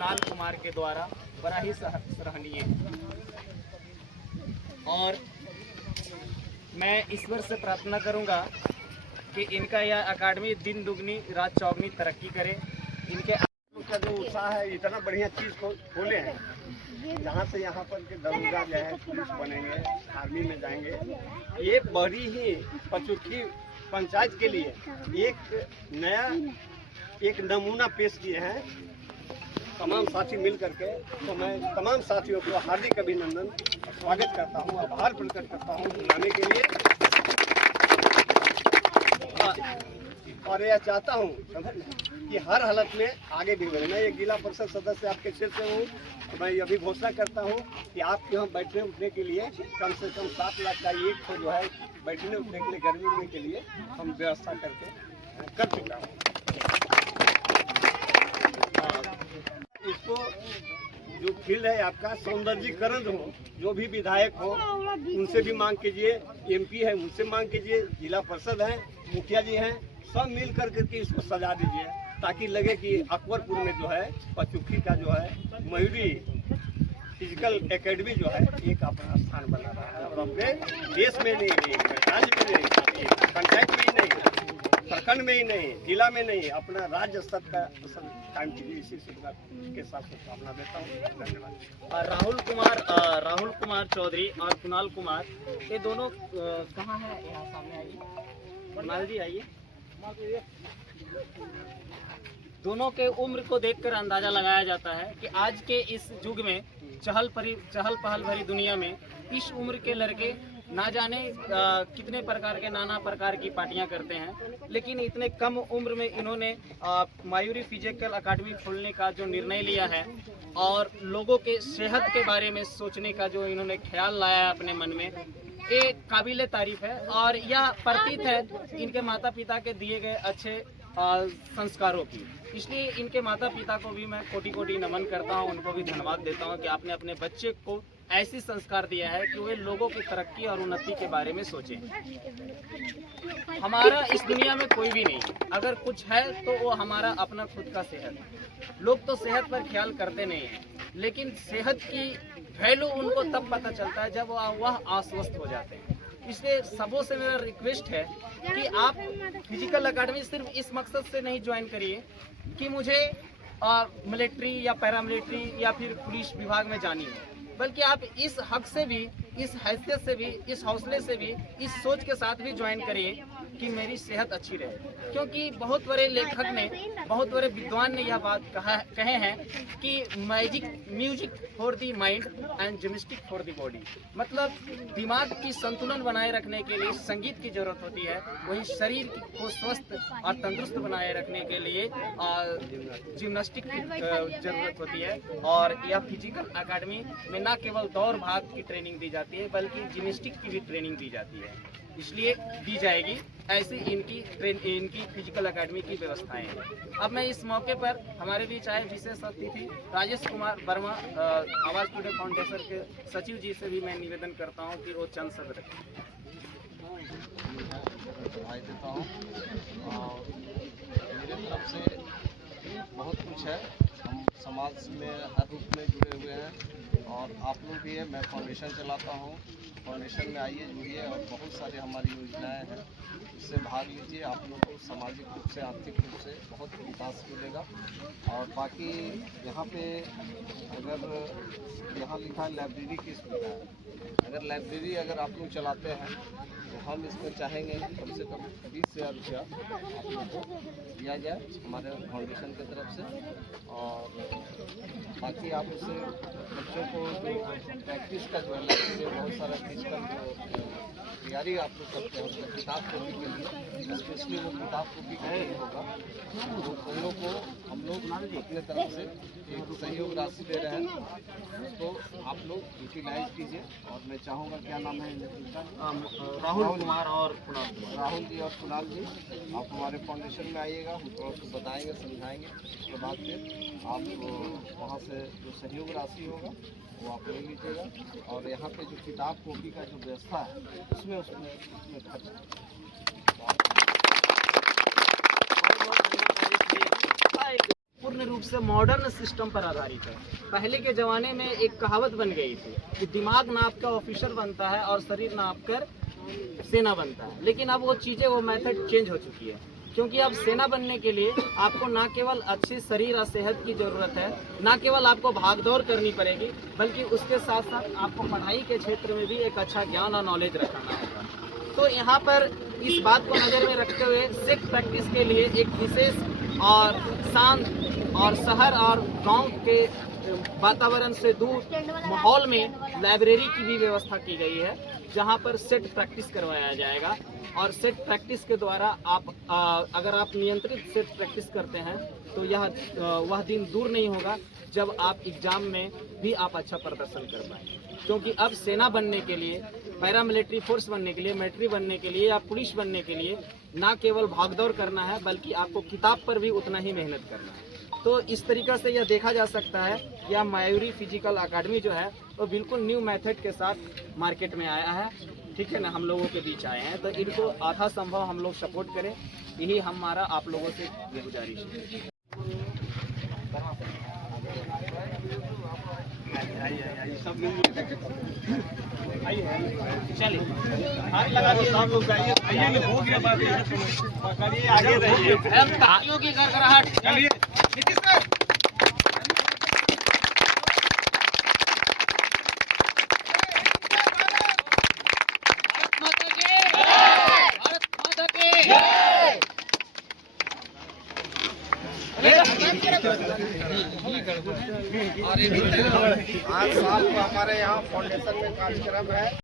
कुणाल कुमार के द्वारा बड़ा ही सराहनीय है। और मैं ईश्वर से प्रार्थना करूंगा कि इनका यह अकादमी दिन दुगनी रात चौगनी तरक्की करे। इनके का जो उत्साह है, इतना बढ़िया चीज़ को खोले हैं, जहाँ से यहाँ पर के दरोगा जो है पुलिस बनेंगे, आर्मी में जाएंगे। ये बड़ी ही पचुकी पंचायत के लिए एक नया एक नमूना पेश किए हैं तमाम साथी मिल करके। तो मैं तमाम साथियों को हार्दिक अभिनंदन स्वागत करता हूँ, आभार प्रकट करता हूँ बुलाने के लिए। और यह चाहता हूँ कि हर हालत में आगे भी बढ़े। मैं एक जिला परिषद सदस्य आपके क्षेत्र से हूँ, तो मैं यह भी घोषणा करता हूँ कि आपके यहाँ बैठने उठने के लिए कम से कम 7 लाख का एक तो जो है बैठने उठने के लिए गर्मी में के लिए हम व्यवस्था करके कर चुका हूँ। इसको जो फील्ड है आपका सौंदर्यीकरण हो, जो भी विधायक हो उनसे भी मांग कीजिए, MP है उनसे मांग कीजिए, जिला परिषद है, मुखिया जी हैं, सब मिल करके इसको सजा दीजिए, ताकि लगे कि अकबरपुर में जो है पचुकी का जो है मयूरी फिजिकल एकेडमी जो है एक अपना स्थान बना रहा है। और अपने देश में नहीं, राज्य में नहीं, पंचायत में ही नहीं, प्रखंड में ही नहीं, जिला में नहीं, अपना राज्य स्तर का काम कीजिए। इसी शुभकामना के साथ शुभकामना देता हूँ। धन्यवाद। राहुल कुमार चौधरी और कुणाल कुमार, ये दोनों कहाँ है? यहाँ सामने आइए, कुणाल जी आइए। दोनों के उम्र को देखकर अंदाजा लगाया जाता है कि आज के इस युग में चहल पहल भरी दुनिया में इस उम्र के लड़के ना जाने कितने प्रकार के नाना प्रकार की पार्टियां करते हैं, लेकिन इतने कम उम्र में इन्होंने मयूरी फिजिकल अकादमी खोलने का जो निर्णय लिया है और लोगों के सेहत के बारे में सोचने का जो इन्होंने ख्याल लाया है अपने मन में, ये काबिले तारीफ है। और यह प्रतीत है इनके माता पिता के दिए गए अच्छे संस्कारों की। इसलिए इनके माता पिता को भी मैं कोटि कोटि नमन करता हूं, उनको भी धन्यवाद देता हूं कि आपने अपने बच्चे को ऐसी संस्कार दिया है कि वे लोगों की तरक्की और उन्नति के बारे में सोचें। हमारा इस दुनिया में कोई भी नहीं, अगर कुछ है तो वो हमारा अपना खुद का सेहत है। लोग तो सेहत पर ख्याल करते नहीं हैं, लेकिन सेहत की वैल्यू उनको तब पता चलता है जब वह अस्वस्थ हो जाते हैं। इसलिए सबों से मेरा रिक्वेस्ट है कि आप फिजिकल अकादमी सिर्फ इस मकसद से नहीं ज्वाइन करिए कि मुझे मिलिट्री या पैरामिलिट्री या फिर पुलिस विभाग में जानी है, बल्कि आप इस हक से भी, इस हैसियत से भी, इस हौसले से भी, इस सोच के साथ भी ज्वाइन करिए कि मेरी सेहत अच्छी रहे। क्योंकि बहुत बड़े लेखक ने, बहुत बड़े विद्वान ने यह बात कहे हैं कि music for the mind and gymnastic for the body. मतलब दिमाग की संतुलन बनाए रखने के लिए संगीत की जरूरत होती है, वहीं शरीर को स्वस्थ और तंदुरुस्त बनाए रखने के लिए जिम्नास्टिक की जरूरत होती है। और यह फिजिकल अकादमी में न केवल दौड़ भाग की ट्रेनिंग दी जाती है, बल्कि जिम्नास्टिक की भी ट्रेनिंग दी जाती है, इसलिए दी जाएगी। ऐसी इनकी फिजिकल अकादमी की व्यवस्थाएं हैं। अब मैं इस मौके पर हमारे बीच आए विशेष अतिथि राजेश कुमार वर्मा, आवाज टुडे फाउंडेशन के सचिव जी से भी मैं निवेदन करता हूं कि वो चंद शब्द रखें। देता हूँ और मेरे तरफ से बहुत कुछ है। हम समाज में हर रूप में जुड़े हुए हैं और आप लोग भी है। मैं फाउंडेशन चलाता हूँ, फाउंडेशन में आइए, जुड़िए और बहुत सारी हमारी योजनाएं हैं, इससे भाग लीजिए। आप लोग को सामाजिक रूप से, आर्थिक रूप से बहुत विकास मिलेगा। और बाकी यहाँ पे अगर यहाँ लिखा है लाइब्रेरी की सुविधा है, अगर लाइब्रेरी अगर आप लोग चलाते हैं तो हम इसमें चाहेंगे कि कम से कम 20,000 रुपया आप लोग को दिया जाए हमारे फाउंडेशन की तरफ से। और बाकी आप उससे बच्चों को जो प्रैक्टिस का जो है लाइब्रेरी में बहुत सारा फिजिकल तैयारी आप लोग करते हैं, उसमें किताब कॉपी के लिए स्पेशली वो किताब कॉपी का नहीं होगा, तो उन लोग को हम लोग अपने तरफ से एक सहयोग राशि दे रहे हैं, तो आप लोग यूटिलाइज कीजिए। और मैं चाहूँगा, क्या नाम है इनका? राहुल कुमार और कुणाल। राहुल जी और कुणाल जी, आप हमारे फाउंडेशन में आइएगा, हम थोड़ा सा बताएंगे, समझाएंगे। उसके बाद फिर आप वहाँ से जो सहयोग राशि होगा वो आप ले लीजिएगा। और यहाँ पे जो किताब कॉपी का जो व्यवस्था है उसमें खर्च पूर्ण रूप रूप से मॉडर्न सिस्टम पर आधारित है। पहले के ज़माने में एक कहावत बन गई थी कि दिमाग नाप कर ऑफिसर बनता है और शरीर नाप कर सेना बनता है, लेकिन अब वो चीज़ें, वो मेथड चेंज हो चुकी है, क्योंकि अब सेना बनने के लिए आपको ना केवल अच्छे शरीर और सेहत की ज़रूरत है, ना केवल आपको भागदौड़ करनी पड़ेगी, बल्कि उसके साथ साथ आपको पढ़ाई के क्षेत्र में भी एक अच्छा ज्ञान और नॉलेज रखना होगा। तो यहाँ पर इस बात को नज़र में रखते हुए सेट प्रैक्टिस के लिए एक विशेष और शांत और शहर और गांव के वातावरण से दूर माहौल में लाइब्रेरी की भी व्यवस्था की गई है, जहां पर सेट प्रैक्टिस करवाया जाएगा। और सेट प्रैक्टिस के द्वारा आप अगर आप नियंत्रित सेट प्रैक्टिस करते हैं तो वह दिन दूर नहीं होगा जब आप एग्ज़ाम में भी आप अच्छा प्रदर्शन कर पाएंगे। क्योंकि अब सेना बनने के लिए, पैरामिलिट्री फोर्स बनने के लिए, मिलिट्री बनने के लिए या पुलिस बनने के लिए ना केवल भागदौड़ करना है, बल्कि आपको किताब पर भी उतना ही मेहनत करना है। तो इस तरीक़ा से यह देखा जा सकता है कि यह मयूरी फिजिकल अकेडमी जो है वो बिल्कुल न्यू मेथड के साथ मार्केट में आया है, ठीक है ना, हम लोगों के बीच आए हैं। तो इनको आधा संभव हम लोग सपोर्ट करें, यही हमारा आप लोगों से ये गुजारिश है। चलिए आगे रहिए। तालियों की गड़गड़ाहट। चलिए आज शाम को हमारे यहाँ फाउंडेशन में कार्यक्रम है।